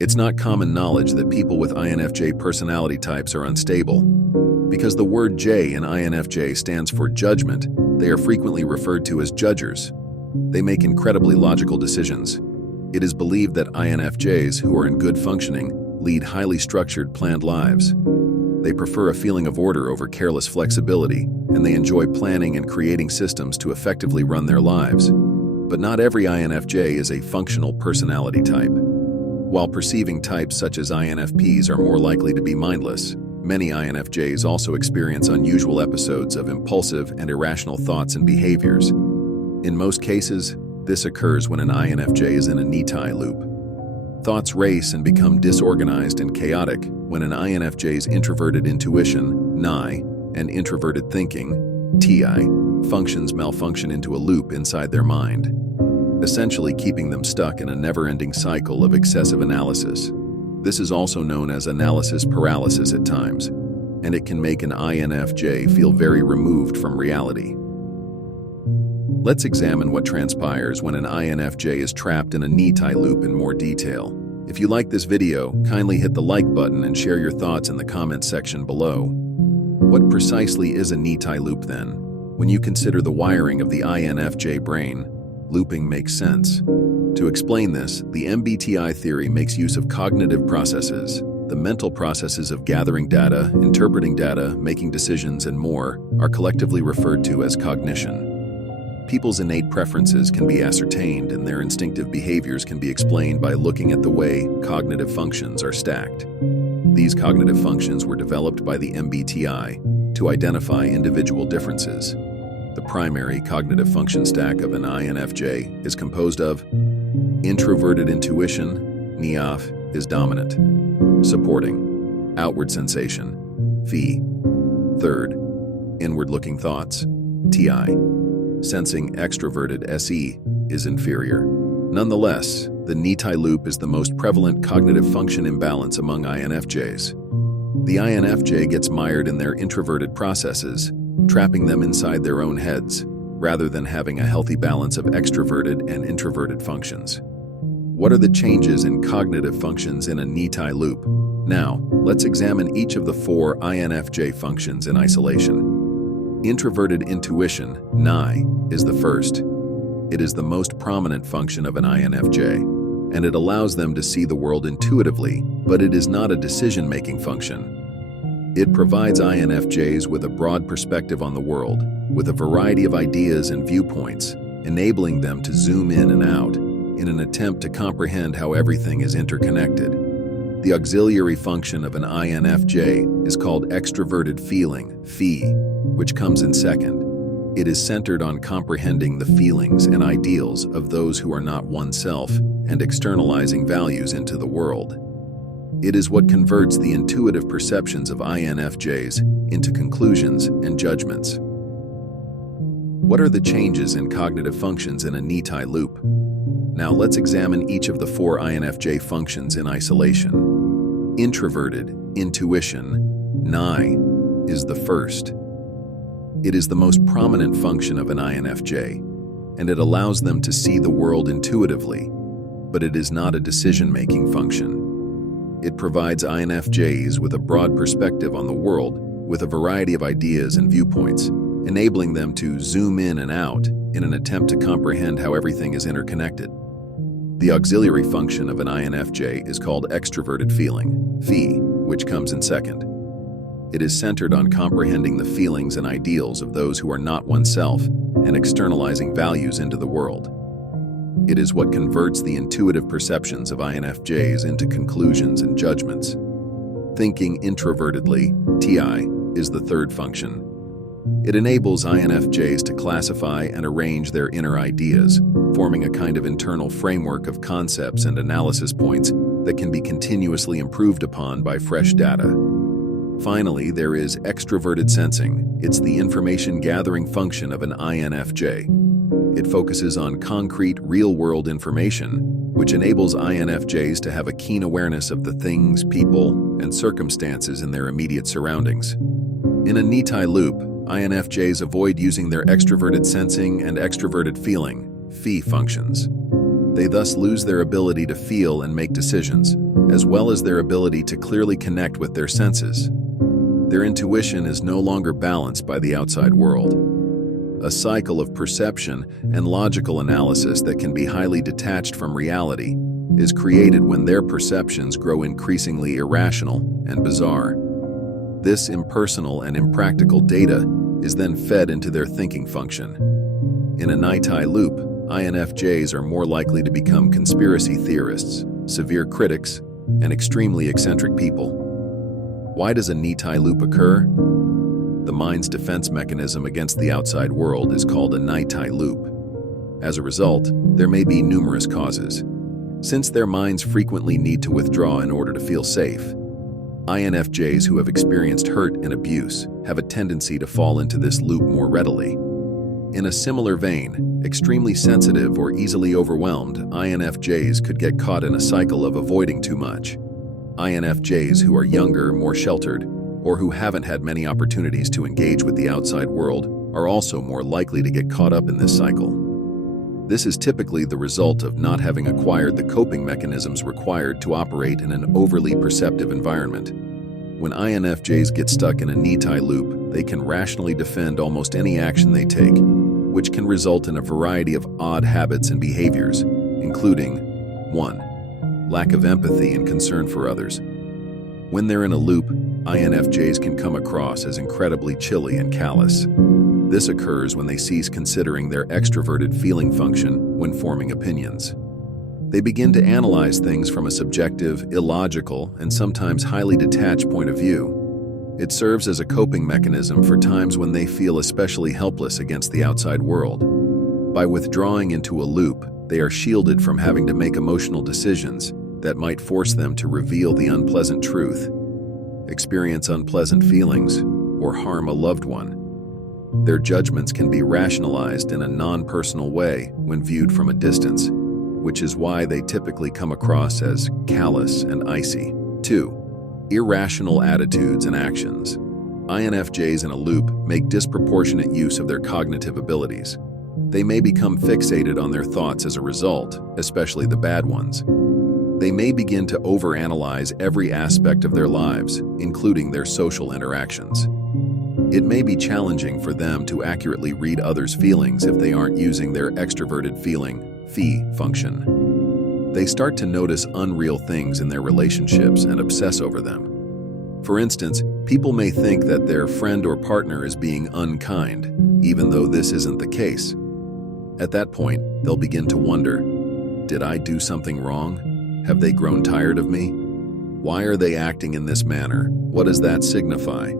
It's not common knowledge that people with INFJ personality types are unstable. Because the word J in INFJ stands for judgment, they are frequently referred to as judgers. They make incredibly logical decisions. It is believed that INFJs who are in good functioning lead highly structured, planned lives. They prefer a feeling of order over careless flexibility, and they enjoy planning and creating systems to effectively run their lives. But not every INFJ is a functional personality type. While perceiving types such as INFPs are more likely to be mindless, many INFJs also experience unusual episodes of impulsive and irrational thoughts and behaviors. In most cases, this occurs when an INFJ is in a niti loop. Thoughts race and become disorganized and chaotic when an INFJ's introverted intuition, ni, and introverted thinking, ti, functions malfunction into a loop inside their mind, essentially keeping them stuck in a never-ending cycle of excessive analysis. This is also known as analysis paralysis at times, and it can make an INFJ feel very removed from reality. Let's examine what transpires when an INFJ is trapped in a niti loop in more detail. If you like this video, kindly hit the like button and share your thoughts in the comments section below. What precisely is a niti loop then? When you consider the wiring of the INFJ brain, looping makes sense. To explain this, the MBTI theory makes use of cognitive processes. The mental processes of gathering data, interpreting data, making decisions, and more are collectively referred to as cognition. People's innate preferences can be ascertained, and their instinctive behaviors can be explained by looking at the way cognitive functions are stacked. These cognitive functions were developed by the MBTI to identify individual differences. The primary cognitive function stack of an INFJ is composed of introverted intuition, NIAF, is dominant. Supporting, outward sensation, phi. Third, inward-looking thoughts, TI. Sensing, extroverted, SE, is inferior. Nonetheless, the niti loop is the most prevalent cognitive function imbalance among INFJs. The INFJ gets mired in their introverted processes, trapping them inside their own heads, rather than having a healthy balance of extroverted and introverted functions. What are the changes in cognitive functions in a niti loop? Now, let's examine each of the 4 INFJ functions in isolation. Introverted intuition, ni, is the first. It is the most prominent function of an INFJ, and it allows them to see the world intuitively, but it is not a decision-making function. It provides INFJs with a broad perspective on the world, with a variety of ideas and viewpoints, enabling them to zoom in and out in an attempt to comprehend how everything is interconnected. The auxiliary function of an INFJ is called extroverted feeling, phi, which comes in second. It is centered on comprehending the feelings and ideals of those who are not oneself and externalizing values into the world. It is what converts the intuitive perceptions of INFJs into conclusions and judgments. What are the changes in cognitive functions in a niti loop? Now let's examine each of the 4 INFJ functions in isolation. Introverted intuition, ni, is the first. It is the most prominent function of an INFJ, and it allows them to see the world intuitively, but it is not a decision-making function. It provides INFJs with a broad perspective on the world with a variety of ideas and viewpoints, enabling them to zoom in and out in an attempt to comprehend how everything is interconnected. The auxiliary function of an INFJ is called extroverted feeling, phi, which comes in second. It is centered on comprehending the feelings and ideals of those who are not oneself and externalizing values into the world. It is what converts the intuitive perceptions of INFJs into conclusions and judgments. Thinking introvertedly, TI, is the third function. It enables INFJs to classify and arrange their inner ideas, forming a kind of internal framework of concepts and analysis points that can be continuously improved upon by fresh data. Finally, there is extroverted sensing. It's the information-gathering function of an INFJ. It focuses on concrete, real-world information, which enables INFJs to have a keen awareness of the things, people, and circumstances in their immediate surroundings. In a niti loop, INFJs avoid using their extroverted sensing and extroverted feeling, phi, functions. They thus lose their ability to feel and make decisions, as well as their ability to clearly connect with their senses. Their intuition is no longer balanced by the outside world. A cycle of perception and logical analysis that can be highly detached from reality is created when their perceptions grow increasingly irrational and bizarre. This impersonal and impractical data is then fed into their thinking function. In a NiTi loop, INFJs are more likely to become conspiracy theorists, severe critics, and extremely eccentric people. Why does a NiTi loop occur? The mind's defense mechanism against the outside world is called a NiTi loop. As a result, there may be numerous causes. Since their minds frequently need to withdraw in order to feel safe, INFJs who have experienced hurt and abuse have a tendency to fall into this loop more readily. In a similar vein, extremely sensitive or easily overwhelmed INFJs could get caught in a cycle of avoiding too much. INFJs who are younger, more sheltered, or who haven't had many opportunities to engage with the outside world are also more likely to get caught up in this cycle. This is typically the result of not having acquired the coping mechanisms required to operate in an overly perceptive environment. When INFJs get stuck in a NiTi loop, they can rationally defend almost any action they take, which can result in a variety of odd habits and behaviors, including 1. Lack of empathy and concern for others. When they're in a loop, INFJs can come across as incredibly chilly and callous. This occurs when they cease considering their extroverted feeling function when forming opinions. They begin to analyze things from a subjective, illogical, and sometimes highly detached point of view. It serves as a coping mechanism for times when they feel especially helpless against the outside world. By withdrawing into a loop, they are shielded from having to make emotional decisions that might force them to reveal the unpleasant truth, experience unpleasant feelings, or harm a loved one. Their judgments can be rationalized in a non-personal way when viewed from a distance, which is why they typically come across as callous and icy. 2. Irrational attitudes and actions. INFJs in a loop make disproportionate use of their cognitive abilities. They may become fixated on their thoughts as a result, especially the bad ones. They may begin to overanalyze every aspect of their lives, including their social interactions. It may be challenging for them to accurately read others' feelings if they aren't using their extroverted feeling function. They start to notice unreal things in their relationships and obsess over them. For instance, people may think that their friend or partner is being unkind, even though this isn't the case. At that point, they'll begin to wonder, did I do something wrong? Have they grown tired of me? Why are they acting in this manner? What does that signify?